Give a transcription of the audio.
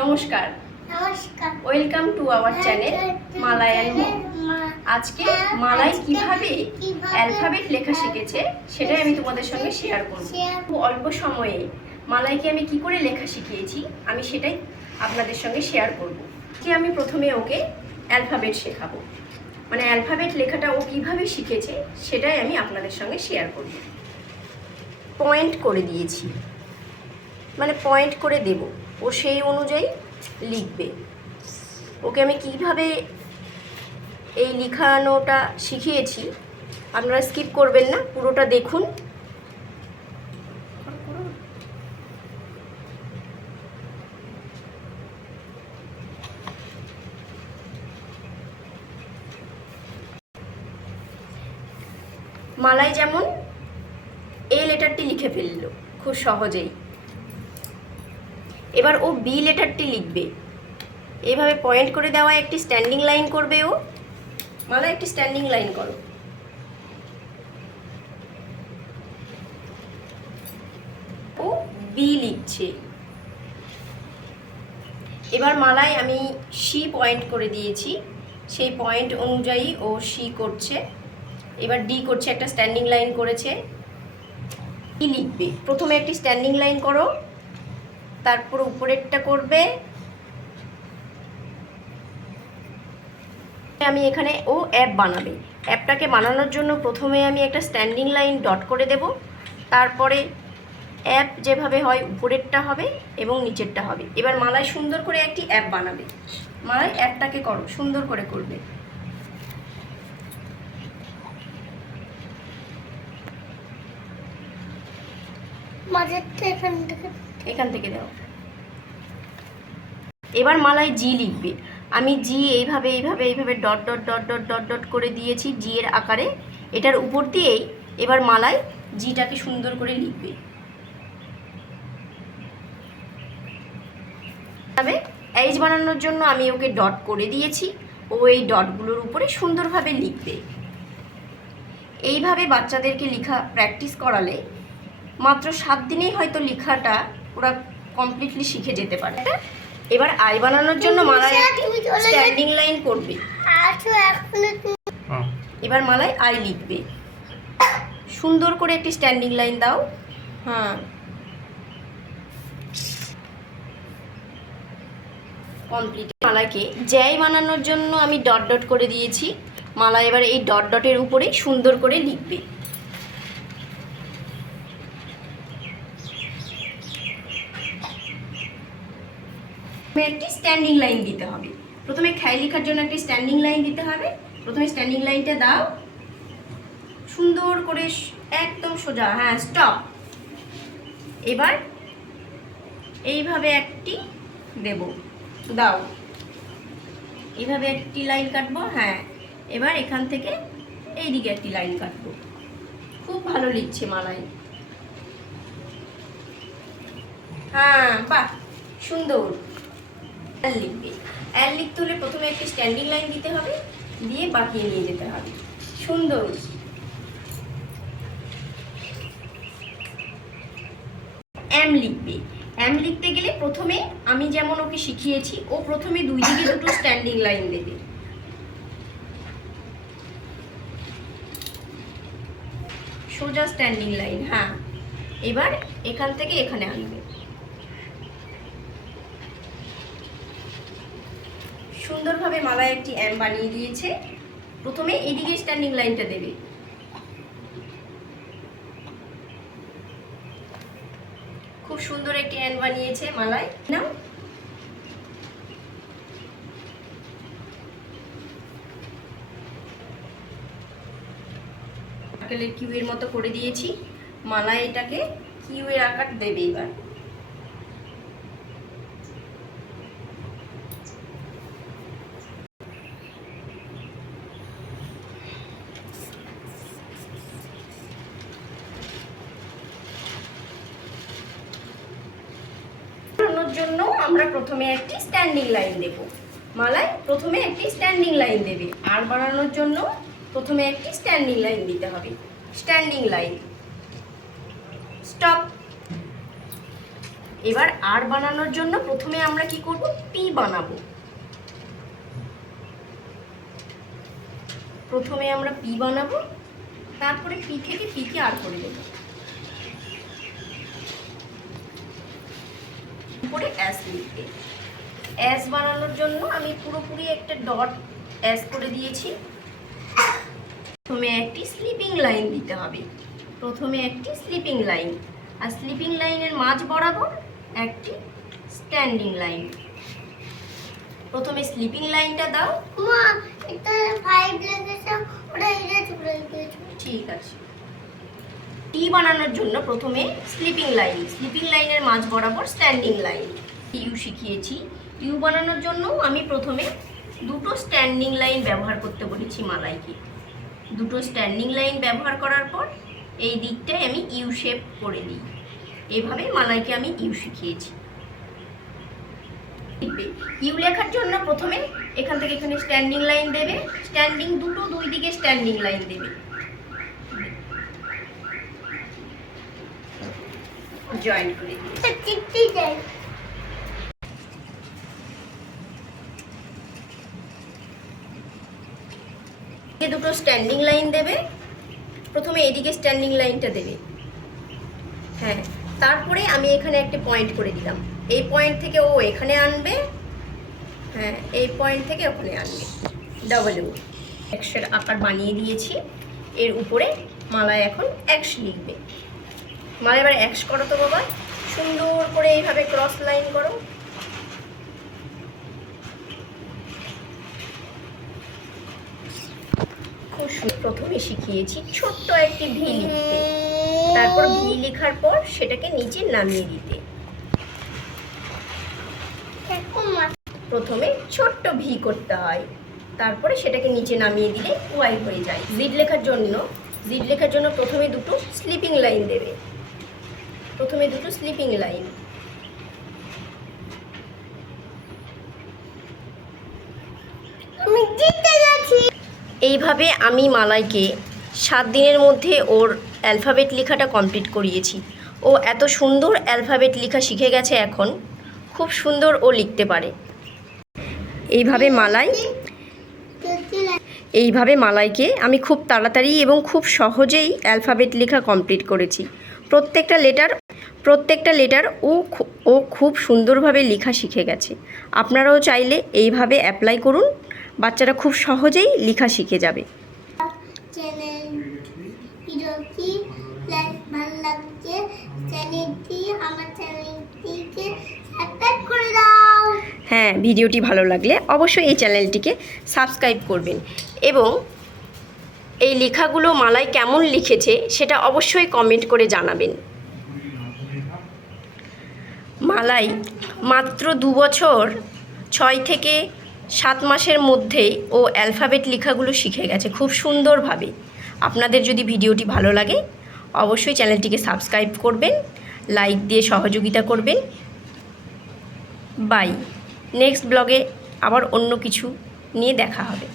নমস্কার, welcome to our channel Malai and mom. আজকে মালাই কিভাবে অ্যালফাবেট লেখা শিখেছে সেটাই আমি তোমাদের সঙ্গে শেয়ার করব। খুব অল্প সময়ে মালাইকে আমি কি করে লেখা শিখিয়েছি আমি সেটাই আপনাদের সঙ্গে শেয়ার করব। যে আমি প্রথমে ওকে অ্যালফাবেট শেখাবো, মানে অ্যালফাবেট লেখাটা ও কিভাবে শিখেছে সেটাই আমি আপনাদের সঙ্গে শেয়ার করব। পয়েন্ট করে দিয়েছি, মানে পয়েন্ট করে দেব, ও সেই অনুযায়ী লিখবে। ওকে আমি কিভাবে এই লেখানোটা শিখিয়েছি আপনারা স্কিপ করবেন না, পুরোটা দেখুন। মালাই যেমন এ লেটারটি লিখে ফেললো খুব সহজেই, এবার ও বি লেটারটি লিখবে। এইভাবে পয়েন্ট করে দেওয়া একটি স্ট্যান্ডিং লাইন করবে ও। মালা একটি স্ট্যান্ডিং লাইন করো। ও বি লিখছে। এবার মালায় আমি সি পয়েন্ট করে দিয়েছি, সেই পয়েন্ট অনুযায়ী ও সি করছে। এবার ডি করছে, একটা স্ট্যান্ডিং লাইন করেছে। ই লিখবে, প্রথমে একটি স্ট্যান্ডিং লাইন করো, তারপর উপরেরটা করবে। আমি এখানে ও অ্যাপ বানাবে। অ্যাপটাকে বানানোর জন্য প্রথমে আমি একটা স্ট্যান্ডিং লাইন ডট করে দেব, তারপরে অ্যাপ যেভাবে হয় উপরেরটা হবে এবং নিচেরটা হবে। এবার মালাই সুন্দর করে একটি অ্যাপ বানাবে। মালাই অ্যাপটাকে করো, সুন্দর করে করবে। এখান থেকে দাও। এবার মালাই জি লিখবে। আমি জি এইভাবে এইভাবে এইভাবে dot dot dot dot dot dot করে দিয়েছি জি এর আকারে। এটার উপর দিয়েই এবার মালাই জিটাকে সুন্দর করে লিখবে। তবে এইচ বানানোর জন্য আমি ওকে ডট করে দিয়েছি, ও এই ডটগুলোর উপরে সুন্দরভাবে লিখবে। এইভাবে বাচ্চাদেরকে লেখা প্র্যাকটিস করালে মাত্র 7 দিনেই হয়তো লেখাটা ওরা কমপ্লিটলি শিখে যেতে পারে। এবার আই বানানোর জন্য মালাই স্ট্যান্ডিং লাইন করবে। এবার মালাই আই লিখবে। সুন্দর করে একটি স্ট্যান্ডিং লাইন দাও। হ্যাঁ, কমপ্লিট। মালাকে জ্যাই বানানোর জন্য আমি ডট ডট করে দিয়েছি। মালা এবার এই ডট ডটের উপরে সুন্দর করে লিখবে। একটি স্ট্যান্ডিং লাইন দিতে হবে। প্রথমে খাই লেখার জন্য একটি স্ট্যান্ডিং লাইন দিতে হবে। প্রথমে স্ট্যান্ডিং লাইনটা দাও সুন্দর করে, একদম সোজা। হ্যাঁ, স্টপ। এবার এইভাবে একটি দেব, দাও। এইভাবে একটি লাইন কাটবো। হ্যাঁ, এবার এখান থেকে এই দিকে একটি লাইন কাটবো। খুব ভালো লিখছে মালাই। হ্যাঁ, বাহ, সুন্দর। অ্যাল লিখবে। অ্যাল লিখতে হলে প্রথমে একটি স্ট্যান্ডিং লাইন দিতে হবে, দিয়ে বাঁকিয়ে নিয়ে যেতে হবে। সুন্দর। এম লিখবে। এম লিখতে গেলে প্রথমে আমি যেমন ওকে শিখিয়েছি, ও প্রথমে দুই দিকে দুটো স্ট্যান্ডিং লাইন দেবে। সোজা স্ট্যান্ডিং লাইন। হ্যাঁ, এবার এখান থেকে এখানে আনবে। সুন্দরভাবে মালায় একটি এম বানিয়ে দিয়েছে। প্রথমে এদিকে স্ট্যান্ডিং লাইনটা দেবে। খুব সুন্দর একটি এন বানিয়েছে মালাই। নাও, কিউ এর মতো করে দিয়েছি। মালা এটাকে কিউ এর আকার দেবে। এবার জন্য আমরা প্রথমে একটি স্ট্যান্ডিং লাইন দেব। মালাই প্রথমে একটি স্ট্যান্ডিং লাইন দেবে। আর বানানোর জন্য প্রথমে একটি স্ট্যান্ডিং লাইন দিতে হবে। Standing line, stop. এবার আর বানানোর জন্য প্রথমে আমরা কি করব, পি বানাবো। প্রথমে আমরা পি বানাবো, তারপরে পি থেকে পিকে আর করে দেব, করে অ্যাস লিখবে। অ্যাস বানানোর জন্য আমি পুরোপুরি একটা ডট অ্যাস করে দিয়েছি। প্রথমে একটি স্লিপিং লাইন দিতে হবে, প্রথমে একটি স্লিপিং লাইন, আর স্লিপিং লাইনের মাঝ বরাবর একটি স্ট্যান্ডিং লাইন। প্রথমে স্লিপিং লাইনটা দাও। মা এটা 5 লেগেছে, ওটা ঠিক আছে। টি বানানোর জন্য প্রথমে স্লিপিং লাইনের মাঝ বরাবর স্ট্যান্ডিং লাইন। ইউ শিখিয়েছি। ইউ বানানোর জন্য আমি প্রথমে দুটো স্ট্যান্ডিং লাইন ব্যবহার করতে বলেছি মালাইকে। দুটো স্ট্যান্ডিং লাইন ব্যবহার করার পর এই দিকটায় আমি ইউ শেপ করে দিই। এভাবে মালাইকে আমি ইউ শিখিয়েছি। ইউ লেখার জন্য প্রথমে এখান থেকে এখানে স্ট্যান্ডিং লাইন দেবে, স্ট্যান্ডিং দুই দিকে স্ট্যান্ডিং লাইন দেবে, জয়েন করে দিই। দুটো স্ট্যান্ডিং লাইন দেবে, প্রথমে এদিকে স্ট্যান্ডিং লাইনটা দেবে, হ্যাঁ, তারপরে আমি এখানে একটা পয়েন্ট করে দিলাম। এই পয়েন্ট থেকে ও এখানে আনবে, হ্যাঁ, এই পয়েন্ট থেকে ওখানে আনবে। ডাবল ইউ এক্সের আকার বানিয়ে দিয়েছি। এর উপরে মালায় এখন এক্স লিখবে। মালা এবার এক্স করো তো বাবা, সুন্দর করে এইভাবে ক্রস লাইন করো। খুব প্রথমে শিখিয়েছি ছোট্ট একটি ভি লিখতে, তারপর ভি লেখার পর সেটাকে নিচে নামিয়ে দিতে। প্রথমে ছোট্ট ভি করতে হয়, তারপরে সেটাকে নিচে নামিয়ে দিলে ওয়াই হয়ে যায়। জিড লেখার জন্য প্রথমে দুটো স্লিপিং লাইন দেবে, প্রথমে দুটো স্লিপিং লাইন, এইভাবে আমি মালাইকে 7 দিনের মধ্যে ওর অ্যালফাবেট লেখাটা কমপ্লিট করিয়েছি। ও এত সুন্দর অ্যালফাবেট লেখা শিখে গেছে, এখন খুব সুন্দর ও লিখতে পারে। এইভাবে মালাইকে আমি খুব তাড়াতাড়ি এবং খুব সহজেই অ্যালফাবেট লেখা কমপ্লিট করেছি। প্রত্যেকটা লেটার ও খুব সুন্দরভাবে লেখা শিখে গেছে। আপনারাও চাইলে এইভাবে অ্যাপ্লাই করুন, বাচ্চারা খুব সহজেই লেখা শিখে যাবে। হ্যাঁ, ভিডিওটি ভালো লাগলে অবশ্যই এই চ্যানেলটিকে সাবস্ক্রাইব করবেন এবং এই লেখাগুলো মালাই কেমন লিখেছে সেটা অবশ্যই কমেন্ট করে জানাবেন। মালাই মাত্র 2 বছর 6 থেকে 7 মাসের মধ্যেই ও অ্যালফাবেট লেখাগুলো শিখে গেছে খুব সুন্দরভাবে। আপনাদের যদি ভিডিওটি ভালো লাগে অবশ্যই চ্যানেলটিকে সাবস্ক্রাইব করবেন, লাইক দিয়ে সহযোগিতা করবেন। বাই। নেক্সট ব্লগে আবার অন্য কিছু নিয়ে দেখা হবে।